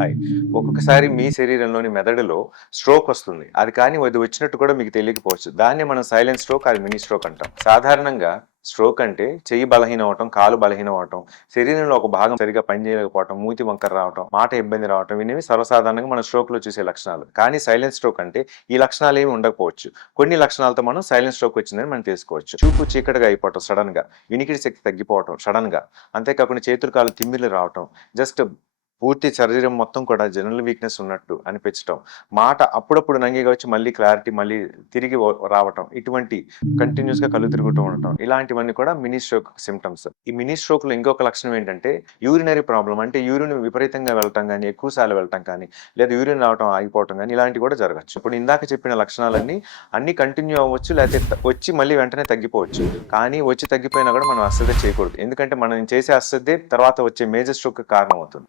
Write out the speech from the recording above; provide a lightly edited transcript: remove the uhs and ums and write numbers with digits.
Hi. ఒక్కొక్కసారి మీ శరీరంలోని మెదడులో స్ట్రోక్ వస్తుంది. అది వచ్చినట్టు కూడా మీకు తెలియకపోవచ్చు. దాన్నే మనం సైలెంట్ స్ట్రోక్, అది మినీ స్ట్రోక్ అంటాం. సాధారణంగా స్ట్రోక్ అంటే చెయ్యి బలహీనం అవటం, కాలు బలహీనం అవటం, శరీరంలో ఒక భాగం సరిగ్గా పనిచేయలేకపోవటం, మూతి వంకర రావటం, మాట ఇబ్బంది రావటం, ఇవి సర్వసాధారణంగా మన స్ట్రోక్‌లో చూసే లక్షణాలు. కానీ సైలెంట్ స్ట్రోక్ అంటే ఈ లక్షణాలు ఏమి ఉండకపోవచ్చు. కొన్ని లక్షణాలతో మనం సైలెంట్ స్ట్రోక్ వచ్చిందని మనం తెలుసుకోవచ్చు. చూపు చీకటిగా అయిపోవటం సడన్‌గా, వినికిడి శక్తి తగ్గిపోవటం సడన్‌గా, అంతేకాకుండా చేతులు కాళ్ళు తిమ్మిర్లు రావటం, జస్ట్ పూర్తి శరీరం మొత్తం కూడా జనరల్ వీక్‌నెస్ ఉన్నట్టు అనిపించటం. మాట అప్పుడప్పుడు నంగిగా వచ్చి మళ్ళీ క్లారిటీ మళ్ళీ తిరిగి రావటం. ఇటువంటి కంటిన్యూయస్‌గా కళ్ళు తిరుగుతూ ఉండటం. ఇలాంటివన్నీ కూడా మినీ స్ట్రోక్ సింప్టమ్స్. ఈ మినీ స్ట్రోక్‌లో ఇంకొక లక్షణం ఏంటంటే యూరినరీ ప్రాబ్లమ్. అంటే యూరిన్ విపరీతంగా వెళ్ళటం గాని, ఎక్కువ సార్లు వెళ్ళటం కానీ, లేదా యూరిన్ రావటం ఆగిపోవటం గాని ఇలాంటివి కూడా జరగొచ్చు. ఇప్పుడు ఇందాక చెప్పిన లక్షణాలన్నీ అన్నీ కంటిన్యూ అవ్వచ్చు. లేతే వచ్చి మళ్ళీ వెంటనే తగ్గిపోవచ్చు. కానీ వచ్చి తగ్గిపోయినా కూడా మనం అశ్రద్ధ చేయకూడదు. ఎందుకంటే మనం చేసే అశ్రద్ధే తర్వాత వచ్చే మేజర్ స్ట్రోక్‌కి కారణమవుతుంది.